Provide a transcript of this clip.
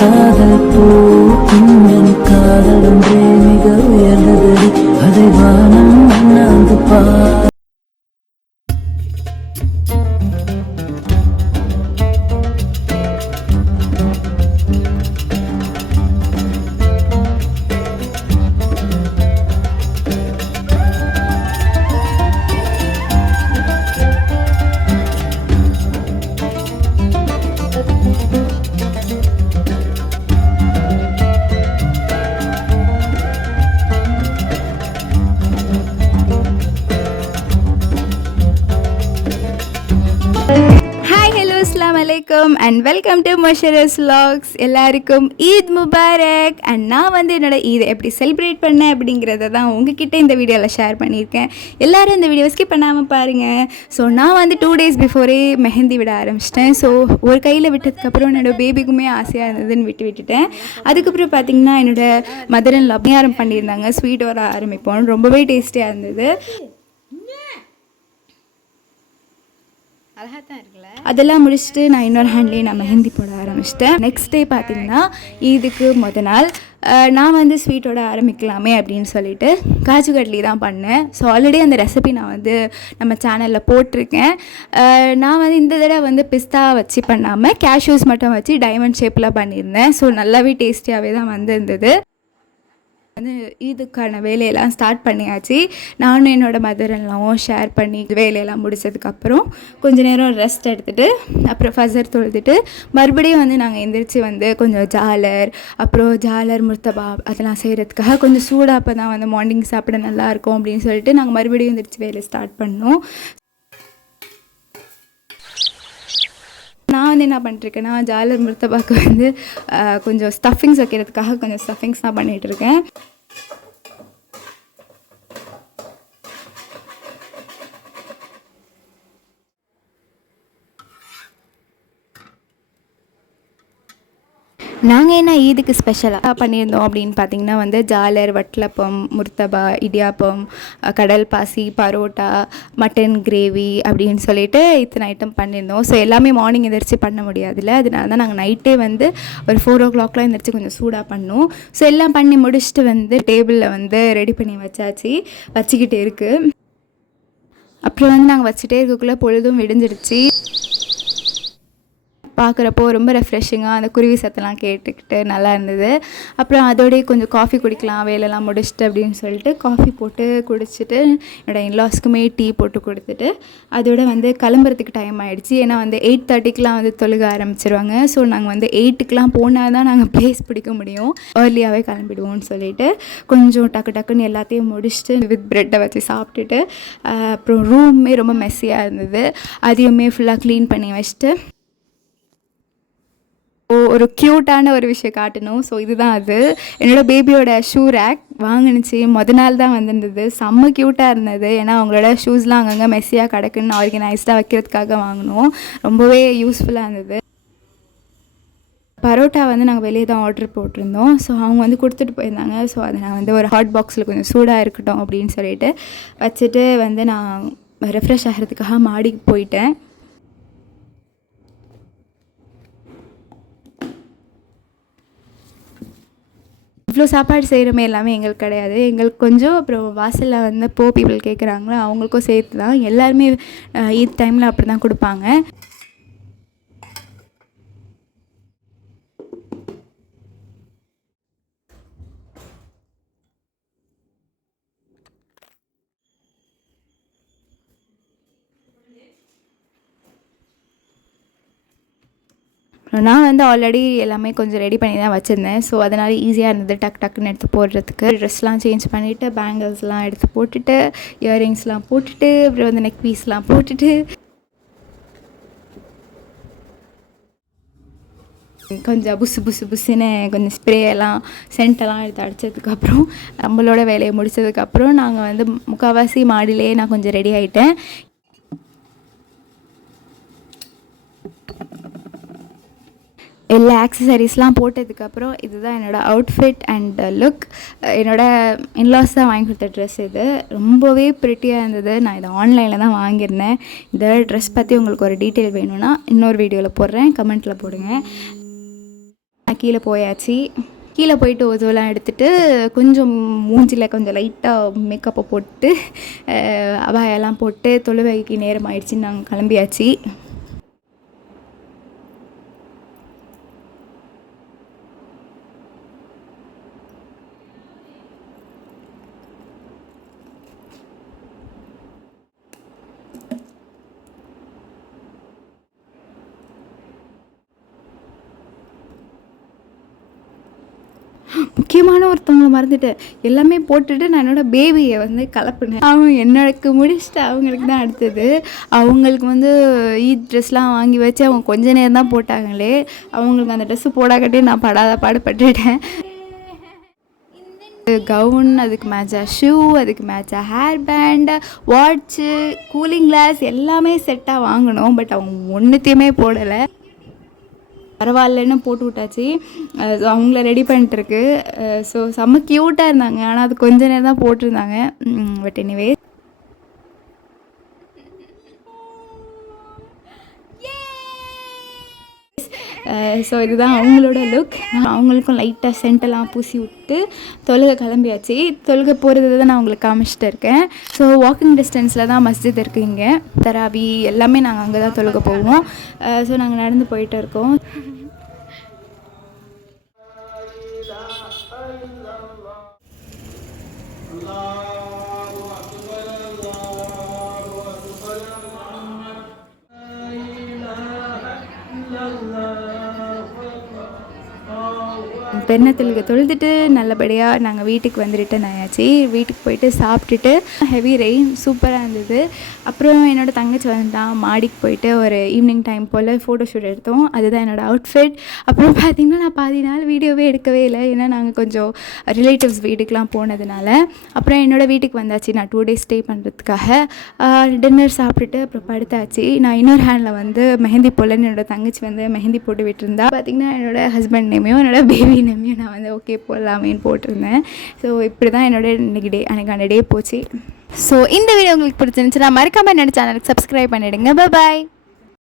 காதல் பூ என் காதல் ஒன்றே மிக உயர்ந்தது அதை வானம் அண்ணாந்து பா. Assalamualaikum and welcome to Mosheras Vlogs. எல்லாருக்கும் ஈத் முபாரக். அண்ட் நான் வந்து என்னோட ஈதை எப்படி செலிப்ரேட் பண்ணேன் அப்படிங்கிறத தான் உங்ககிட்ட இந்த வீடியோவில் ஷேர் பண்ணியிருக்கேன். எல்லோரும் இந்த வீடியோ ஸ்கிப் பண்ணாமல் பாருங்கள். ஸோ நான் வந்து 2 days பிஃபோரே மெஹந்தி விட ஆரம்பிச்சிட்டேன். ஸோ ஒரு கையில் விட்டதுக்கப்புறம் என்னோடய பேபிக்குமே ஆசையாக இருந்ததுன்னு விட்டுட்டேன். அதுக்கப்புறம் பார்த்திங்கன்னா என்னோடய மதர் இன் லா அபியாரம் பண்ணியிருந்தாங்க. ஸ்வீட் வர ஆரம்பிப்போம். ரொம்பவே டேஸ்டியாக இருந்தது. அதெல்லாம் முடிச்சுட்டு நான் இன்னொரு ஹேண்ட்லேயே நான் மெஹந்தி போட ஆரம்பிச்சிட்டேன். நெக்ஸ்ட் டே பார்த்திங்கன்னா இதுக்கு மொதல் நாள் நான் வந்து ஸ்வீட்டோட ஆரம்பிக்கலாமே அப்படின்னு சொல்லிட்டு காஜு கட்லி தான் பண்ணேன். ஸோ ஆல்ரெடி அந்த ரெசிபி நான் வந்து நம்ம சேனலில் போட்டிருக்கேன். நான் வந்து இந்த தடவை வந்து பிஸ்தா வச்சு பண்ணாமல் கேஷ்யூஸ் மட்டும் வச்சு டைமண்ட் ஷேப்பில் பண்ணியிருந்தேன். ஸோ நல்லாவே டேஸ்டியாகவே தான் வந்திருந்தது. வந்து இதுக்கான வேலையெல்லாம் ஸ்டார்ட் பண்ணியாச்சு. நானும் என்னோடய மதர் எல்லாம் ஷேர் பண்ணி வேலையெல்லாம் முடித்ததுக்கப்புறம் கொஞ்சம் நேரம் ரெஸ்ட் எடுத்துகிட்டு அப்புறம் ஃபஜர் தொழுதுட்டு மறுபடியும் வந்து நாங்கள் எந்திரிச்சு வந்து கொஞ்சம் ஜாலர் அப்புறம் ஜாலர் முர்த்தபா அதெல்லாம் செய்கிறதுக்காக கொஞ்சம் சூடாக அப்போ தான் வந்து மார்னிங் சாப்பிட நல்லாயிருக்கும் அப்படின்னு சொல்லிட்டு நாங்கள் மறுபடியும் எந்திரிச்சு வேலையை ஸ்டார்ட் பண்ணோம். நான் வந்து என்ன பண்ணிட்டுருக்கேன்னா ஜாலர் முர்த்தபாக்கு வந்து கொஞ்சம் ஸ்டஃபிங்ஸ் வைக்கிறதுக்காக கொஞ்சம் ஸ்டஃபிங்ஸ் தான் பண்ணிகிட்ருக்கேன். நாங்கள் என்ன ஈதுக்கு ஸ்பெஷலாக பண்ணியிருந்தோம் அப்படின்னு பார்த்திங்கன்னா வந்து ஜாலர், வட்டலப்பம், முர்த்தபா, இடியாப்பம், கடல் பாசி, பரோட்டா, மட்டன் கிரேவி அப்படின்னு சொல்லிட்டு இத்தனை ஐட்டம் பண்ணியிருந்தோம். ஸோ எல்லாமே மார்னிங் எந்திரிச்சு பண்ண முடியாதுல்ல, அதனால தான் நாங்கள் நைட்டே வந்து ஒரு 4 o'clock எந்திரிச்சு கொஞ்சம் சூடாக பண்ணோம். ஸோ எல்லாம் பண்ணி முடிச்சுட்டு வந்து டேபிளில் வந்து ரெடி பண்ணி வச்சாச்சு, வச்சுக்கிட்டே இருக்குது. அப்புறம் வந்து நாங்கள் வச்சுட்டே இருக்கக்குள்ளே பொழுதும் விடிஞ்சிடுச்சு. பார்க்குறப்போ ரொம்ப ரெஃப்ரெஷிங்காக அந்த குருவி சத்தெல்லாம் கேட்டுக்கிட்டு நல்லா இருந்தது. அப்புறம் அதோடய கொஞ்சம் காஃபி குடிக்கலாம் வேலையெல்லாம் முடிச்சுட்டு அப்படின்னு சொல்லிட்டு காஃபி போட்டு குடிச்சிட்டு என்னோடய இன்லாஸ்க்குமே டீ போட்டு கொடுத்துட்டு அதோட வந்து கிளம்புறதுக்கு டைம் ஆகிடுச்சு. ஏன்னா வந்து 8:30க்கெலாம் வந்து தொழுக ஆரம்பிச்சிருவாங்க. ஸோ நாங்கள் வந்து 8க்குலாம் போனால் தான் நாங்கள் ப்ளேஸ் பிடிக்க முடியும். ஏர்லியாகவே கிளம்பிடுவோம்னு சொல்லிட்டு கொஞ்சம் டக்குன்னு எல்லாத்தையும் முடிச்சுட்டு வித் ப்ரெட்டை வச்சு சாப்பிட்டுட்டு அப்புறம் ரூமே ரொம்ப மெஸ்ஸியாக இருந்தது, அதையுமே ஃபுல்லாக க்ளீன் பண்ணி வச்சுட்டு ஒரு க்யூட்டான ஒரு விஷயம் காட்டணும். ஸோ இதுதான் அது என்னோடய பேபியோட ஷூ ரேக் வாங்கினுச்சு. நாள் தான் வந்திருந்தது. செம்ம க்யூட்டாக இருந்தது. ஏன்னா அவங்களோட ஷூஸ்லாம் அங்கங்கே மெஸ்ஸியாக கிடக்குன்னு ஆர்கனைஸ்டாக வைக்கிறதுக்காக வாங்கினோம். ரொம்பவே யூஸ்ஃபுல்லாக இருந்தது. பரோட்டா வந்து நாங்கள் வெளியே தான் ஆர்டர் போட்டிருந்தோம். ஸோ அவங்க வந்து கொடுத்துட்டு போயிருந்தாங்க. ஸோ அதை நான் வந்து ஒரு ஹாட் பாக்ஸில் கொஞ்சம் சூடாக இருக்கட்டும் அப்படின்னு சொல்லிட்டு வச்சுட்டு வந்து நான் ரெஃப்ரெஷ் ஆகிறதுக்காக மாடிக்கு போயிட்டேன். இவ்வளோ சாப்பாடு செய்கிறமே எல்லாமே எங்களுக்கு கிடையாது, எங்களுக்கு கொஞ்சம். அப்புறம் வாசலில் வந்து பீப்புள் கேட்குறாங்களோ அவங்களுக்கும் சேர்த்து தான். எல்லாருமே ஈத் டைமில் அப்படி தான் கொடுப்பாங்க. நான் வந்து ஆல்ரெடி எல்லாமே கொஞ்சம் ரெடி பண்ணி தான் வச்சுருந்தேன். ஸோ அதனால் ஈஸியாக இருந்தது டக்குன்னு எடுத்து போடுறதுக்கு. ட்ரெஸ்லாம் சேஞ்ச் பண்ணிவிட்டு பேங்கிள்ஸ்லாம் எடுத்து போட்டுட்டு இயரிங்ஸ்லாம் போட்டுட்டு அப்புறம் வந்து நெக் பீஸ்லாம் போட்டுட்டு கொஞ்சம் புஸ்ஸுன்னு கொஞ்சம் ஸ்ப்ரேயெல்லாம் சென்ட்டெல்லாம் எடுத்து அடித்ததுக்கப்புறம் நம்மளோட வேலையை முடித்ததுக்கப்புறம் நாங்கள் வந்து முக்கால்வாசி மாடியிலே நான் கொஞ்சம் ரெடி ஆகிட்டேன். எல்லா ஆக்சசரிஸ்லாம் போட்டதுக்கப்புறம் இதுதான் என்னோடய அவுட்ஃபிட் அண்ட் லுக். என்னோடய இன்லாஸ் தான் வாங்கி கொடுத்த ட்ரெஸ் இது. ரொம்பவே ப்ரிட்டியாக இருந்தது. நான் இதை ஆன்லைனில் தான் வாங்கியிருந்தேன். இந்த ட்ரெஸ் பற்றி உங்களுக்கு ஒரு டீட்டெயில் வேணும்னா இன்னொரு வீடியோவில் போடுறேன், கமெண்ட்டில் போடுங்க. கீழே போயாச்சு. கீழே போயிட்டு ஓதுவெல்லாம் எடுத்துகிட்டு கொஞ்சம் மூஞ்சில் கொஞ்சம் லைட்டாக மேக்கப்பை போட்டு அபாயெல்லாம் போட்டு தொழுவைக்கு நேரம் ஆயிடுச்சுன்னு நாங்கள் கிளம்பியாச்சு. முக்கியமான ஒருத்தவங்களை மறந்துட்டேன். எல்லாமே போட்டுட்டு நான் என்னோடய பேபியை வந்து கலப்புனேன். அவங்க என்னோடக்கு முடிச்சுட்டு அவங்களுக்கு தான் அடுத்தது. அவங்களுக்கு வந்து ஈத் ட்ரெஸ்லாம் வாங்கி வச்சு அவங்க கொஞ்ச நேரம் தான் போட்டாங்களே. அவங்களுக்கு அந்த ட்ரெஸ்ஸு போடாக்கட்டே நான் படாத பாடுபட்டுட்டேன். கவுன், அதுக்கு மேட்சாக ஷூ, அதுக்கு மேட்சாக hair band, watch, cooling glass எல்லாமே செட்டாக வாங்கினோம். பட் அவங்க ஒன்றுத்தையுமே போடலை. பரவாயில்லன்னு போட்டு விட்டாச்சு. அவங்கள ரெடி பண்ணிட்டுருக்கு. ஸோ செம்ம க்யூட்டாக இருந்தாங்க. ஆனால் அது கொஞ்ச நேரம் தான் போட்டிருந்தாங்க. பட் எனிவே ஸோ இதுதான் அவங்களோட லுக். அவங்களுக்கும் லைட்டாக சென்டெல்லாம் பூசி விட்டு தொழுகை கிளம்பியாச்சு. தொழுகை போகிறது தான் நான் உங்களுக்கு காமிச்சிட்டு இருக்கேன். ஸோ வாக்கிங் டிஸ்டன்ஸில் தான் மஸ்ஜித் இருக்குது. இங்கே தராவி எல்லாமே நாங்கள் அங்கே தான் தொழுகை போவோம். ஸோ நாங்கள் நடந்து போயிட்டு இருக்கோம். பெருநாளுக்கு தொழுதுட்டு நல்லபடியாக நாங்கள் வீட்டுக்கு வந்து ரிட்டன் ஆயாச்சு. வீட்டுக்கு போயிட்டு சாப்பிட்டுட்டு ஹெவி ரெயின் சூப்பராக இருந்தது. அப்புறம் என்னோடய தங்கச்சி வந்துட்டான். மாடிக்கு போயிட்டு ஒரு ஈவினிங் டைம் போல் ஃபோட்டோ ஷூட் எடுத்தோம். அதுதான் என்னோடய அவுட்ஃபிட். அப்புறம் பார்த்திங்கன்னா நான் பாதி நாள் வீடியோவே எடுக்கவே இல்லை. ஏன்னா நாங்கள் கொஞ்சம் ரிலேட்டிவ்ஸ் வீட்டுக்கெலாம் போனதுனால. அப்புறம் என்னோடய வீட்டுக்கு வந்தாச்சு நான் 2 days ஸ்டே பண்ணுறதுக்காக. டின்னர் சாப்பிட்டுட்டு அப்புறம் படுத்தாச்சு. நான் இன்னொரு ஹேண்டில் வந்து மெஹந்தி போலன்னு என்னோடய தங்கச்சி வந்து மெஹந்தி போட்டு விட்டுருந்தா. பார்த்திங்கன்னா என்னோடய ஹஸ்பண்ட் நேமையும் என்னோடய பேபி நேமையும் நான் வந்து ஓகே போடலாமேன்னு போட்டிருந்தேன். ஸோ இப்படி தான் என்னோடய இன்றைக்கி அன்றைக்கான டே போச்சு. ஸோ இந்த வீடியோ உங்களுக்கு பிடிச்சிருந்துச்சுன்னா மறக்காமல் என்னோடய சேனலுக்கு சப்ஸ்கிரைப் பண்ணிவிடுங்க. பாய்.